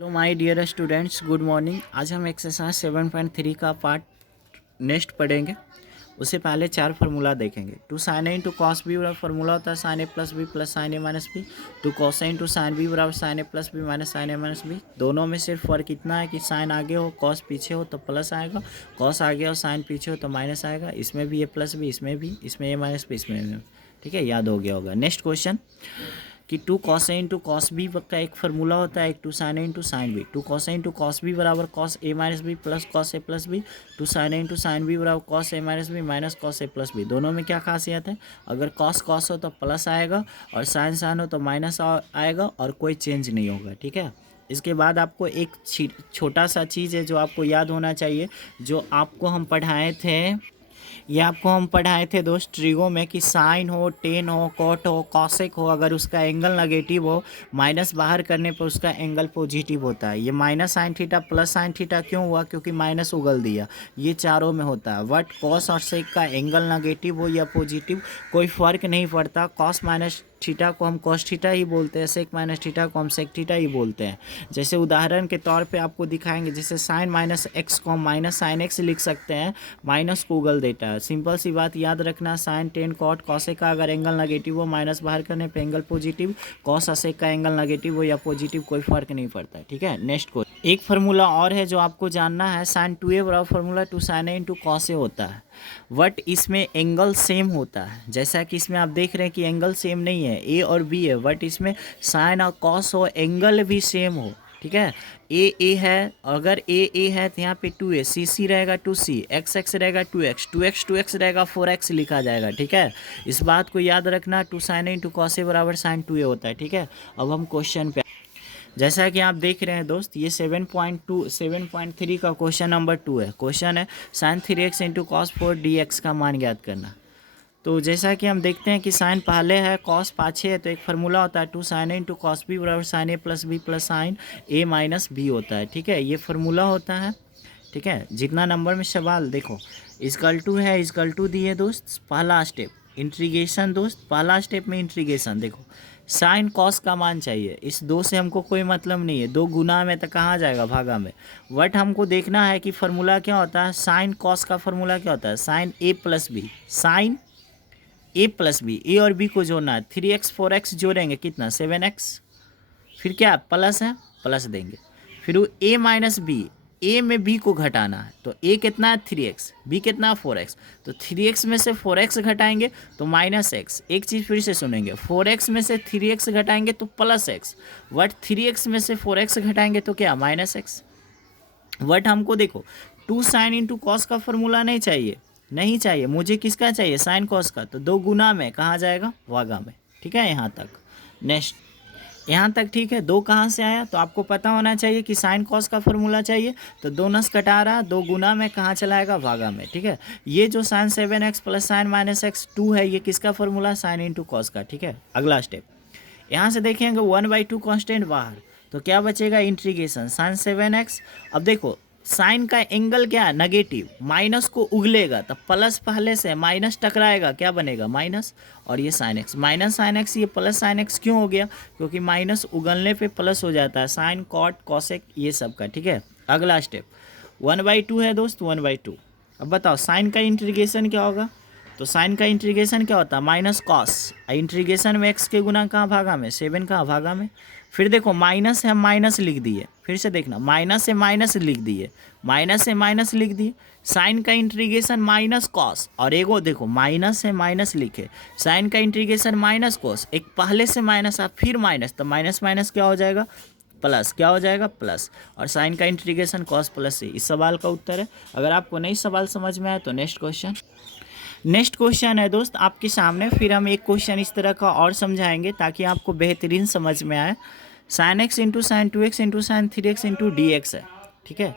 Hello my dear students, good morning. आज हम exercise 7.3 का पार्ट नेक्स्ट पढ़ेंगे। उससे पहले चार फार्मूला देखेंगे। Two sine A into cos B बराबर फार्मूला होता है sine A plus B plus sine A minus B. Two cos A into sine B बराबर sine A plus B minus sine A minus B. दोनों में सिर्फ फ़र्क इतना है कि साइन आगे हो कॉस पीछे हो तो प्लस आएगा, कॉस आगे हो साइन पीछे हो तो माइनस आएगा। इसमें भी ये प्लस बी, इसमें भी, इसमें ये माइनस बी, इसमें भी। ठीक है, याद हो गया होगा। नेक्स्ट क्वेश्चन कि two cos A into cos B का एक फार्मूला होता है, एक two sine A into sine B. Two cos A into cos B बराबर cos A minus B plus cos A plus B. Two sine A into sine B बराबर cos A minus B minus cos A plus B. दोनों में क्या खासियत है? अगर cos cos हो तो प्लस आएगा और साइन साइन हो तो माइनस आएगा और कोई चेंज नहीं होगा। ठीक है, इसके बाद आपको एक छोटा सा चीज़ है जो आपको याद होना चाहिए, जो आपको हम पढ़ाए थे। ये आपको हम पढ़ाए थे दोस्त ट्रिगो में कि साइन हो, टेन हो, कॉट हो, कॉसेक हो, अगर उसका एंगल नेगेटिव हो, माइनस बाहर करने पर उसका एंगल पॉजिटिव होता है। ये minus sine theta plus sine theta क्यों हुआ? क्योंकि माइनस उगल दिया। ये चारों में होता है। बट कॉस और सेक का एंगल नेगेटिव हो या पॉजिटिव कोई फ़र्क नहीं पड़ता। कॉस माइनस थीटा को हम कॉस थीटा ही बोलते हैं, सेक माइनस थीटा को हम सेक थीटा ही बोलते हैं। जैसे उदाहरण के तौर पे आपको दिखाएंगे, जैसे साइन माइनस एक्स को हम माइनस साइन एक्स लिख सकते हैं, माइनस को उगल देता है। सिंपल सी बात याद रखना, साइन टेन कॉट कॉसेक का अगर एंगल नेगेटिव हो, माइनस बाहर करने पे एंगल पॉजिटिव, कॉस सेक का एंगल नेगेटिव हो या पॉजिटिव कोई फर्क नहीं पड़ता। ठीक है, नेक्स्ट को एक फार्मूला और है जो आपको जानना है। साइन टू ए बराबर formula two sine A into cos A होता है, बट इसमें एंगल सेम होता है। जैसा कि इसमें आप देख रहे हैं कि एंगल सेम नहीं है, ए और बी है, बट इसमें साइन और कॉस हो, एंगल भी सेम हो। ठीक है, ए है, अगर ए है तो यहाँ पे टू ए, सी रहेगा टू सी, एक्स रहेगा टू एक्स रहेगा 4x लिखा जाएगा। ठीक है, इस बात को याद रखना। Two sine A into cos A बराबर साइन टू ए होता है। ठीक है, अब हम क्वेश्चन पे, जैसा कि आप देख रहे हैं दोस्त, ये 7.3 का क्वेश्चन नंबर 2 है। क्वेश्चन है sign 3x into cos 4 dx का मान ज्ञात करना। तो जैसा कि हम देखते हैं कि साइन पहले है, कॉस पाछे है, तो एक फार्मूला होता है two sine A into cos B बराबर sine A plus B plus sine A minus B होता है। ठीक है, ये फार्मूला होता है। ठीक है, जितना नंबर में सवाल देखो, इजकल टू है, इजकल टू दिए दोस्त, पहला स्टेप इंट्रीगेशन दोस्त, पहला स्टेप में इंट्रीगेशन देखो, साइन कॉस का मान चाहिए। इस दो से हमको कोई मतलब नहीं है, दो गुना में तो कहाँ जाएगा, भागा में। बट हमको देखना है कि फार्मूला क्या होता है। साइन कॉस का फार्मूला क्या होता है? Sine A plus B, sign A plus B, ए और बी को जोड़ना है। 3x 4x जोड़ेंगे कितना? 7x। फिर क्या प्लस है, प्लस देंगे। फिर वो ए माइनस बी, ए में बी को घटाना है, तो ए कितना है 3x, बी कितना है 4x, तो 3x में से 4x घटाएंगे तो माइनस एक्स। एक चीज़ फिर से सुनेंगे, 4x में से 3x घटाएंगे तो प्लस एक्स, बट 3x में से 4x घटाएंगे तो क्या? Minus x. बट हमको देखो टू साइन इंटू कॉस का फॉर्मूला नहीं चाहिए, नहीं चाहिए मुझे। किसका चाहिए? साइन कॉस का। तो दो गुना में कहाँ जाएगा? भागा में। ठीक है, यहाँ तक। नेक्स्ट, यहाँ तक ठीक है। दो कहाँ से आया? तो आपको पता होना चाहिए कि साइन कॉस का फॉर्मूला चाहिए, तो दो नस कटा रहा, दो गुना में कहाँ चलाएगा? भागा में। ठीक है, ये जो sine 7x plus sine minus x 2 है, ये किसका फॉर्मूला? साइन इंटू कॉस का। ठीक है, अगला स्टेप यहाँ से देखेंगे 1/2 कॉन्स्टेंट बाहर, तो क्या बचेगा? Integration sine 7x। अब देखो साइन का एंगल क्या है? नेगेटिव, माइनस को उगलेगा तो प्लस पहले से माइनस टकराएगा, क्या बनेगा? माइनस। और ये sine x, minus sine x, ये प्लस साइन एक्स क्यों हो गया? क्योंकि माइनस उगलने पे प्लस हो जाता है, साइन कॉट कॉसेक ये सब का। ठीक है, अगला स्टेप 1/2 है दोस्त, 1/2। अब बताओ साइन का इंटीग्रेशन क्या होगा? तो साइन का इंटीग्रेशन क्या होता है? माइनस कॉस, इंटीग्रेशन में एक्स के गुना कहाँ? भागा में। 7 कहाँ? भागा में। फिर देखो माइनस है, माइनस लिख दिए, फिर से देखना, माइनस से माइनस लिख दिए, माइनस से माइनस लिख दिए। साइन का इंटीग्रेशन माइनस कॉस, और एगो देखो माइनस से माइनस लिखे, साइन का इंटीग्रेशन माइनस कॉस, एक पहले से माइनस आ फिर माइनस, तो माइनस माइनस क्या हो जाएगा? प्लस। क्या हो जाएगा? प्लस। और साइन का इंटीग्रेशन कॉस प्लस से। इस सवाल का उत्तर है। अगर आपको नहीं सवाल समझ में आए तो नेक्स्ट क्वेश्चन। नेक्स्ट क्वेश्चन है दोस्त आपके सामने, फिर हम एक क्वेश्चन इस तरह का और समझाएंगे ताकि आपको बेहतरीन समझ में आए। Sine x into sine 2x into sine 3x into D x है। ठीक है,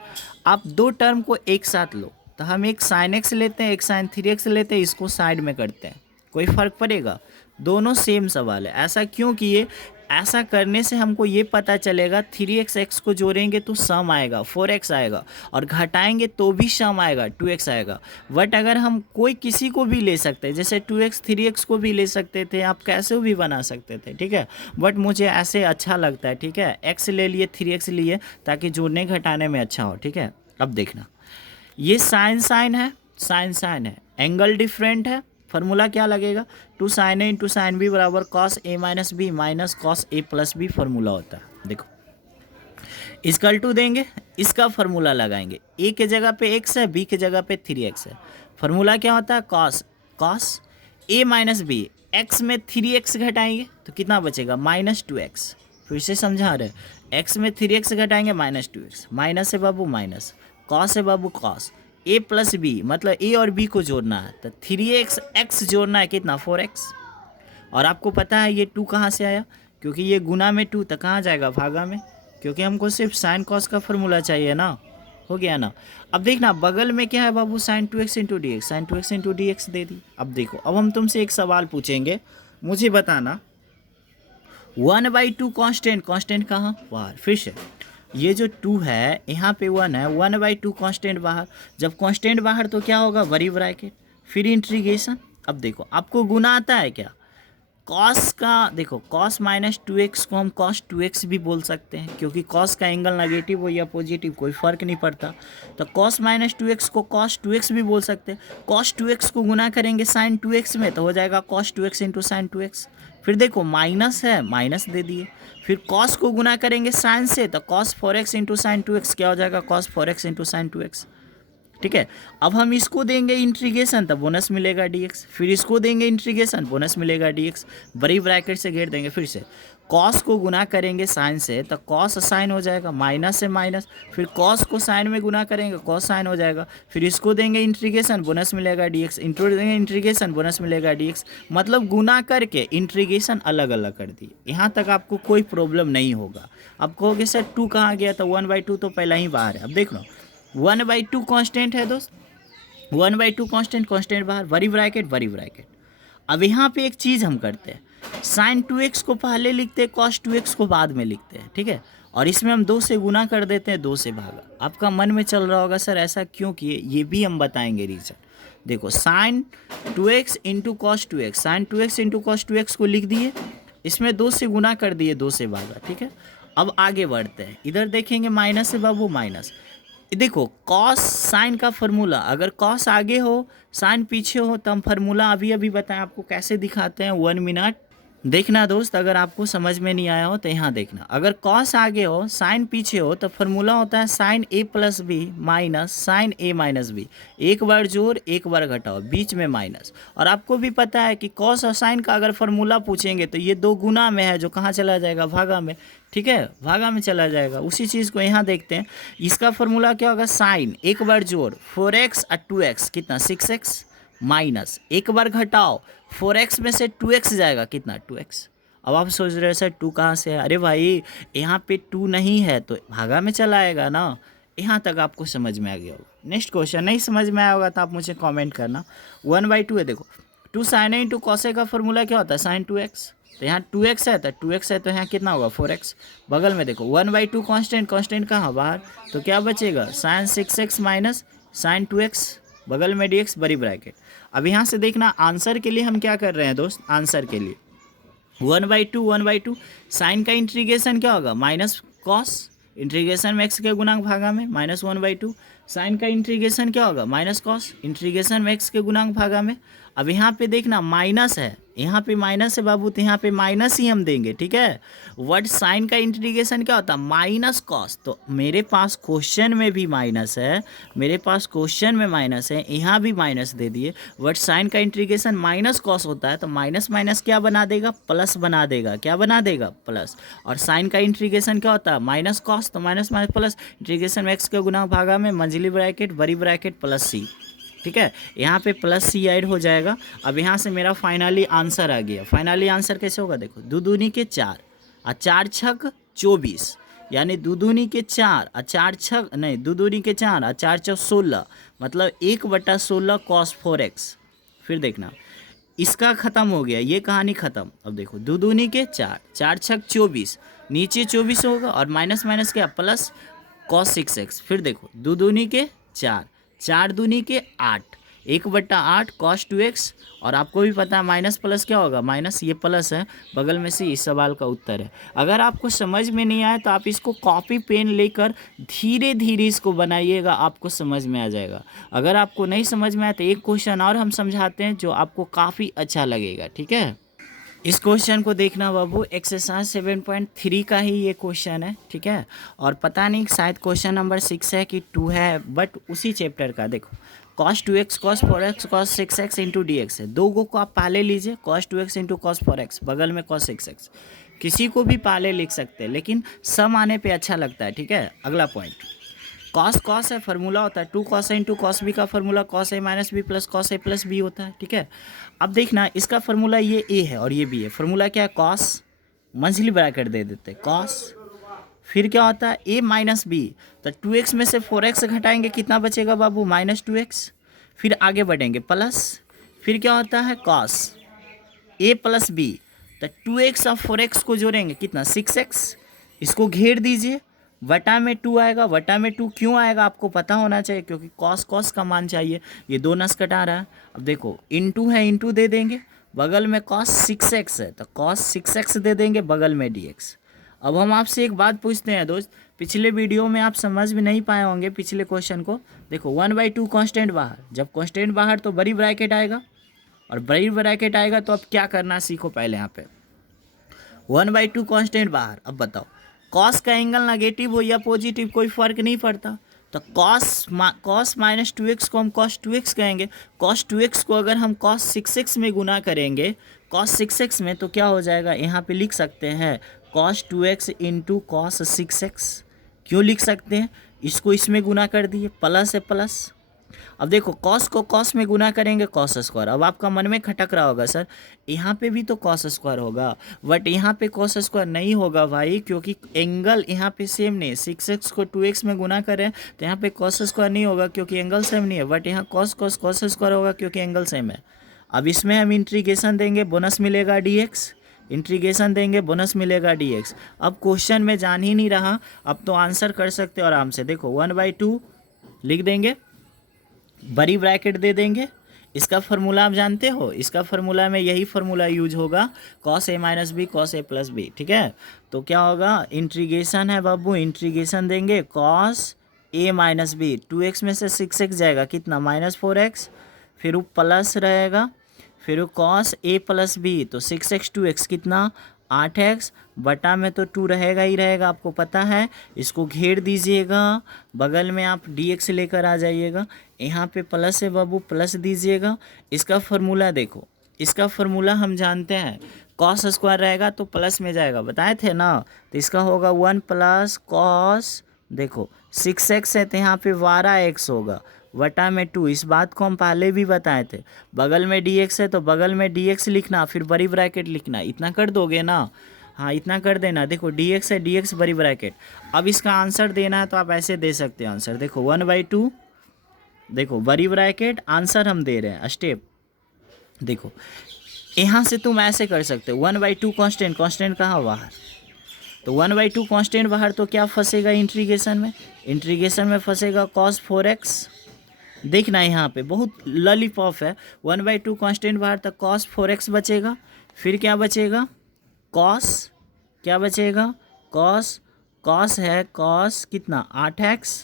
आप दो टर्म को एक साथ लो, तो हम एक साइन एक्स लेते हैं, एक साइन 3x लेते हैं, इसको साइड में करते हैं, कोई फ़र्क पड़ेगा? दोनों सेम सवाल है। ऐसा क्यों किए? ऐसा करने से हमको ये पता चलेगा 3x x को जोड़ेंगे तो सम आएगा 4x आएगा, और घटाएंगे तो भी सम आएगा 2x आएगा। बट अगर हम कोई किसी को भी ले सकते हैं, जैसे 2x 3x को भी ले सकते थे, आप कैसे भी बना सकते थे, ठीक है। बट मुझे ऐसे अच्छा लगता है, ठीक है, x ले लिए 3x लिए ताकि जोड़ने घटाने में अच्छा हो, ठीक है। अब देखना, ये साइन साइन है, साइन साइन है, एंगल डिफरेंट है, फार्मूला क्या लगेगा, 2 sin a into sine B बराबर cos a minus B minus cos a plus B formula होता है। देखो इसकल टू देंगे, इसका फार्मूला लगाएंगे, a के जगह पे x है, b के जगह पे 3x है, फार्मूला क्या होता है cos, cos a minus B, x में 3x घटाएंगे तो कितना बचेगा -2x। फिर से समझा रहे, x में 3x घटाएंगे -2x, माइनस है बाबू माइनस, कॉस है बाबू कॉस, a प्लस बी मतलब a और b को जोड़ना है, तो 3x x जोड़ना है कितना 4x। और आपको पता है ये 2 कहाँ से आया, क्योंकि ये गुना में 2 तो कहाँ जाएगा भागा में, क्योंकि हमको सिर्फ साइन कॉस का फार्मूला चाहिए ना, हो गया ना। अब देखना बगल में क्या है बाबू, sine 2x into D X, sine 2x into D X दे दी। अब देखो, अब हम तुमसे एक सवाल पूछेंगे, मुझे बताना 1/2 कांस्टेंट, कांस्टेंट कहाँ बाहर, फिर से ये जो 2 है यहाँ पे 1 है, 1/2 कांस्टेंट बाहर, जब कांस्टेंट बाहर तो क्या होगा बड़ी ब्रैकेट, फिर इंटीग्रेशन। अब देखो आपको गुना आता है क्या, कॉस का देखो कॉस -2x को हम कॉस 2x भी बोल सकते हैं, क्योंकि कॉस का एंगल नेगेटिव हो या पॉजिटिव कोई फ़र्क नहीं पड़ता, तो कॉस -2x को कॉस 2x भी बोल सकते हैं। कॉस 2x को गुना करेंगे साइन 2x में तो हो जाएगा cos 2x into sine 2x। फिर देखो माइनस है, माइनस दे दिए, फिर कॉस को गुना करेंगे साइन से तो cos 4x into sine 2x क्या हो जाएगा cos 4x into sine 2x, ठीक है। अब हम इसको देंगे इंटीग्रेशन तो बोनस मिलेगा dx, फिर इसको देंगे इंटीग्रेशन बोनस मिलेगा dx, बड़ी ब्रैकेट से घेर देंगे, फिर से कॉस को गुना करेंगे साइन से तो कॉस साइन हो जाएगा, माइनस से माइनस, फिर कॉस को साइन में गुना करेंगे कॉस साइन हो जाएगा, फिर इसको देंगे इंटीग्रेशन बोनस मिलेगा dx, इंटू देंगे इंटीग्रेशन बोनस मिलेगा dx, मतलब गुना करके इंटीग्रेशन अलग अलग कर दिए। यहाँ तक आपको कोई प्रॉब्लम नहीं होगा। अब कहोगे सर 2 कहाँ गया, तो 1/2 तो पहला ही बाहर है। अब देख लो 1/2 कांस्टेंट है दोस्त, 1/2 कांस्टेंट, कांस्टेंट बाहर, बड़ी ब्रैकेट बड़ी ब्रैकेट। अब यहाँ पे एक चीज़ हम करते हैं, साइन 2x को पहले लिखते हैं, कॉस 2x को बाद में लिखते हैं, ठीक है, और इसमें हम 2 से गुना कर देते हैं, 2 से भागा। आपका मन में चल रहा होगा सर ऐसा क्यों किए, ये भी हम बताएंगे रीज़न। देखो sine 2x into cos 2x, sine 2x into cos 2x को लिख दिए, इसमें 2 से गुना कर दिए, 2 से भागा, ठीक है। अब आगे बढ़ते हैं, इधर देखेंगे माइनस से बाबू माइनस, देखो कॉस साइन का फार्मूला, अगर कॉस आगे हो साइन पीछे हो तो हम फार्मूला अभी अभी बताएं आपको कैसे दिखाते हैं, 1 मिनट देखना दोस्त। अगर आपको समझ में नहीं आया हो तो यहाँ देखना, अगर कॉस आगे हो साइन पीछे हो तो फार्मूला होता है sine a plus B minus sine a minus B, एक बार जोड़ एक बार घटाओ बीच में माइनस। और आपको भी पता है कि कॉस और साइन का अगर फार्मूला पूछेंगे तो ये 2 गुना में है, जो कहाँ चला जाएगा भागा में, ठीक है, भागा में चला जाएगा। उसी चीज़ को यहाँ देखते हैं, इसका फार्मूला क्या होगा, साइन एक बार जोड़ 4x और 2x कितना 6x, माइनस एक बार घटाओ 4x में से 2x जाएगा कितना 2x। अब आप सोच रहे हो सर 2 कहाँ से है, अरे भाई यहाँ पे 2 नहीं है तो भागा में चला आएगा ना। यहाँ तक आपको समझ में आ गया होगा। नेक्स्ट क्वेश्चन नहीं समझ में आया होगा तो आप मुझे कमेंट करना। 1/2 है, देखो 2 sin a into cos a का फार्मूला क्या होता है साइन 2x, तो यहाँ 2x है तो 2x है तो यहाँ कितना होगा 4x। बगल में देखो 1/2 कांस्टेंट, कांस्टेंट कहाँ बाहर, तो क्या बचेगा sign 6x minus sign 2x, बगल में dx बड़ी ब्रैकेट। अब यहाँ से देखना आंसर के लिए हम क्या कर रहे हैं दोस्त, आंसर के लिए 1/2 साइन का इंटीग्रेशन क्या होगा माइनस कॉस, इंटीग्रेशन में x के गुणांक भागा में माइनस 1/2, साइन का इंटीग्रेशन क्या होगा माइनस कॉस, इंटीग्रेशन में x के गुणांक भागा में। अब यहाँ पे देखना माइनस है, यहाँ पे माइनस है बाबू तो यहाँ पे माइनस ही हम देंगे, ठीक है। वर्ड साइन का इंटीग्रेशन क्या होता है माइनस कॉस, तो मेरे पास क्वेश्चन में भी माइनस है, मेरे पास क्वेश्चन में माइनस है, यहाँ भी माइनस दे दिए। वर्ड साइन का इंटीग्रेशन माइनस कॉस होता है तो माइनस माइनस क्या बना देगा प्लस बना देगा, क्या बना देगा प्लस। और साइन का इंटीग्रेशन क्या होता है माइनस कॉस, तो माइनस माइनस प्लस, इंटीग्रेशन में एक्स के गुणांक भागा में मंझली ब्रैकेट बड़ी ब्रैकेट प्लस सी, ठीक है, यहाँ पे प्लस सी ऐड हो जाएगा। अब यहाँ से मेरा फाइनली आंसर आ गया। फाइनली आंसर कैसे होगा, देखो 2 दूनी के 4 और 4 छक 24, यानी 2 दूनी के 4 और 4 छक नहीं 2 दूनी के 4 और 4 चौक 16, मतलब 1/16 cos 4x। फिर देखना इसका ख़त्म हो गया, ये कहानी ख़त्म। अब देखो दो दूनी के चार, चार छक 24, नीचे 24 होगा और माइनस माइनस क्या प्लस कॉस 6x। फिर देखो दो दूनी के चार, चार दूनी के 8, 1/8 कॉस 2x। और आपको भी पता है माइनस प्लस क्या होगा, माइनस ये प्लस है बगल में से, इस सवाल का उत्तर है। अगर आपको समझ में नहीं आए तो आप इसको कॉपी पेन लेकर धीरे धीरे इसको बनाइएगा, आपको समझ में आ जाएगा। अगर आपको नहीं समझ में आए तो एक क्वेश्चन और हम समझाते हैं जो आपको काफ़ी अच्छा लगेगा, ठीक है। इस क्वेश्चन को देखना बाबू, एक्सरसाइज 7.3 का ही ये क्वेश्चन है, ठीक है। और पता नहीं शायद क्वेश्चन नंबर 6 है कि 2 है, बट उसी चैप्टर का। देखो cos 2x cos 4x cos 6x into D x है। दो गो को आप पहले लीजिए, cos 2x into cos 4x, बगल में cos 6x। किसी को भी पहले लिख सकते हैं, लेकिन सम आने पे अच्छा लगता है, ठीक है। अगला पॉइंट, कॉस है, फार्मूला होता है 2 cos a into cos B का formula cos a minus B plus cos a plus B होता है, ठीक है। अब देखना इसका फार्मूला ये a है और ये b है। फार्मूला क्या है, cos, मंझली ब्रैकेट दे देते हैं cos, फिर क्या होता है a माइनस बी, तो 2x में से 4x घटाएंगे, कितना बचेगा बाबू, -2x। फिर आगे बढ़ेंगे प्लस, फिर क्या होता है cos a प्लस बी, तो 2x और 4x को जोड़ेंगे, कितना 6x। इसको घेर दीजिए, वटा में 2 आएगा। वटा में 2 क्यों आएगा आपको पता होना चाहिए, क्योंकि cos का मान चाहिए। ये दो नस कटा रहा है। अब देखो इंटू है, इंटू दे देंगे, बगल में cos 6x है तो cos 6x दे देंगे, बगल में dx। अब हम आपसे एक बात पूछते हैं दोस्त, पिछले वीडियो में आप समझ भी नहीं पाए होंगे पिछले क्वेश्चन को। देखो 1/2 कांस्टेंट बाहर, जब कांस्टेंट बाहर तो बड़ी ब्रैकेट आएगा, और बड़ी ब्रैकेट आएगा तो अब क्या करना सीखो पहले। यहाँ पे 1/2 कांस्टेंट बाहर। अब बताओ कॉस का एंगल नेगेटिव हो या पॉजिटिव कोई फ़र्क नहीं पड़ता, तो कॉस माइनस 2x को हम cos 2x कहेंगे। cos 2x को अगर हम cos 6x में गुना करेंगे, cos 6x में, तो क्या हो जाएगा, यहाँ पे लिख सकते हैं cos 2x into cos 6x। क्यों लिख सकते हैं, इसको इसमें गुना कर दिए, प्लस है प्लस। अब देखो cos को cos में गुना करेंगे cos स्क्वायर। अब आपका मन में खटक रहा होगा सर यहाँ पे भी तो cos स्क्वायर होगा, बट यहाँ पे cos स्क्वायर नहीं होगा भाई, क्योंकि एंगल यहाँ पे सेम नहीं है। 6x को 2x में गुना करें तो यहाँ पे cos स्क्वायर नहीं होगा क्योंकि एंगल सेम नहीं है, बट यहाँ cos स्क्वायर होगा क्योंकि एंगल सेम है। अब इसमें हम इंटीग्रेशन देंगे, बोनस मिलेगा dx, इंटीग्रेशन देंगे, बोनस मिलेगा dx। अब क्वेश्चन में जान ही नहीं रहा, अब तो आंसर कर सकते हो आराम से। देखो 1/2 लिख देंगे, बड़ी ब्रैकेट दे देंगे। इसका फार्मूला आप जानते हो, इसका फार्मूला में यही फार्मूला यूज होगा, cos a minus B cos a plus B, ठीक है। तो क्या होगा, इंटीग्रेशन है बाबू, इंटीग्रेशन देंगे cos a minus B, 2x में से 6x जाएगा, कितना -4x, फिर वो प्लस रहेगा, फिर वो cos a प्लस बी, तो 6x 2x कितना 8x, बटा में तो 2 रहेगा ही रहेगा, आपको पता है। इसको घेर दीजिएगा, बगल में आप dx लेकर आ जाइएगा। यहाँ पे प्लस है बाबू, प्लस दीजिएगा। इसका फार्मूला देखो, इसका फार्मूला हम जानते हैं, cos स्क्वायर रहेगा तो प्लस में जाएगा, बताए थे ना। तो इसका होगा 1 प्लस cos, देखो 6x है तो यहाँ पे 12x होगा, वटा में 2। इस बात को हम पहले भी बताए थे। बगल में dx है तो बगल में dx लिखना, फिर बड़ी ब्रैकेट लिखना, इतना कर दोगे ना, हाँ इतना कर देना। देखो dx है, dx बड़ी ब्रैकेट। अब इसका आंसर देना है तो आप ऐसे दे सकते हो आंसर, देखो 1/2, देखो बड़ी ब्रैकेट, आंसर हम दे रहे हैं स्टेप। देखो यहाँ से तुम ऐसे कर सकते हो, 1/2 कांस्टेंट, कांस्टेंट कहाँ बाहर, तो 1/2 कांस्टेंट बाहर तो क्या फंसेगा इंटीग्रेशन में, इंटीग्रेशन में फंसेगा cos 4x। देखना यहाँ पे बहुत लॉलीपॉप है, 1/2 कांस्टेंट बाहर तक cos 4x बचेगा, फिर क्या बचेगा cos, क्या बचेगा cos है cos कितना 8x,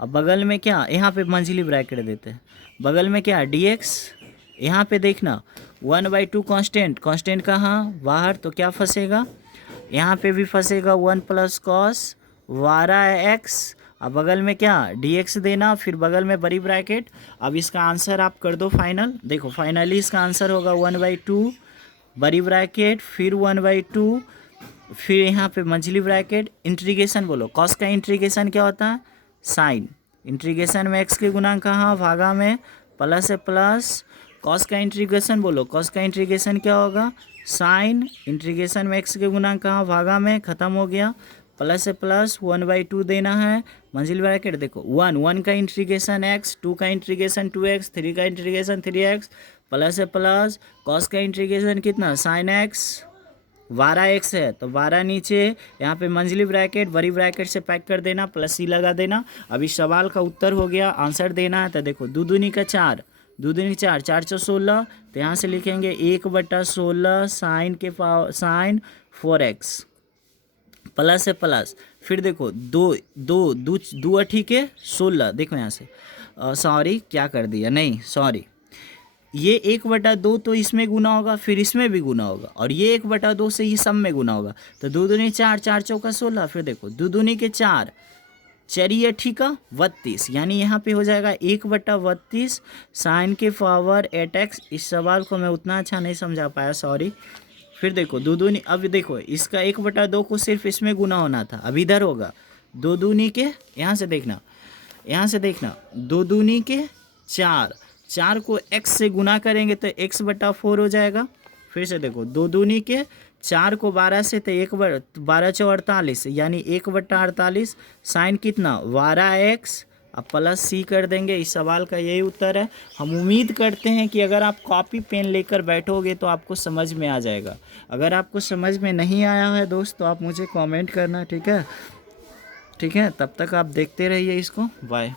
अब बगल में क्या, यहाँ पे मंझली ब्रैकेट देते हैं, बगल में क्या dx। यहाँ पे देखना 1/2 कांस्टेंट, कांस्टेंट कहाँ बाहर तो क्या फंसेगा, यहाँ पे भी फंसेगा 1 प्लस cos 12x, अब बगल में क्या dx देना, फिर बगल में बड़ी ब्रैकेट। अब इसका आंसर आप कर दो फाइनल, देखो फाइनली इसका आंसर होगा 1/2 बड़ी ब्रैकेट, फिर 1/2, फिर यहाँ पे मंझली ब्रैकेट, इंटीग्रेशन बोलो। cos का इंटीग्रेशन क्या होता है, साइन, इंटीग्रेशन में x के गुणांक कहाँ भागा में, प्लस है प्लस। cos का इंटीग्रेशन बोलो, cos का इंटीग्रेशन क्या होगा, साइन, इंटीग्रेशन में x के गुणांक कहाँ भागा में, ख़त्म हो गया, प्लस है प्लस, 1/2 देना है, मंजिल ब्रैकेट। देखो 1 का इंटीग्रेशन x, 2 का इंटीग्रेशन 2x, 3 का इंटीग्रेशन 3x, प्लस है प्लस, कॉस का इंटीग्रेशन कितना साइन एक्स, 12x है तो 12 नीचे, यहाँ पे मंझली ब्रैकेट बड़ी ब्रैकेट से पैक कर देना, प्लस सी लगा देना। अभी सवाल का उत्तर हो गया, आंसर देना है। तो देखो 2 दूनी का 4, 2 दूनी 4, 4 चौ 16, तो यहाँ से लिखेंगे 1/16 साइन के पावर साइन 4x प्लस है प्लस। फिर देखो दो दो दो दो अठी के 16, देखो यहाँ से सॉरी क्या कर दिया, नहीं सॉरी, ये 1/2 तो इसमें गुना होगा, फिर इसमें भी गुना होगा, और ये 1/2 से ये सब में गुना होगा। तो 2 दूनी 4, 4 चौका 16, फिर देखो 2 दूनी के 4, 4 ठीका 32, यानी यहाँ पे हो जाएगा 1/32 साइन के पावर 8x। इस सवाल को मैं उतना अच्छा नहीं समझा पाया, सॉरी। फिर देखो 2 दूनी, अब देखो इसका 1/2 को सिर्फ इसमें गुना होना था, अब इधर होगा 2 दूनी के, यहाँ से देखना, यहाँ से देखना 2 दूनी के 4, 4 को x से गुना करेंगे तो x/4 हो जाएगा। फिर से देखो 2 दूनी के 4 को 12 से तो 12 चौ 48, यानी 1/48 साइन कितना 12x, अब प्लस सी कर देंगे। इस सवाल का यही उत्तर है। हम उम्मीद करते हैं कि अगर आप कॉपी पेन लेकर बैठोगे तो आपको समझ में आ जाएगा। अगर आपको समझ में नहीं आया है दोस्त तो आप मुझे कमेंट करना, ठीक है? ठीक है, तब तक आप देखते रहिए इसको, बाय।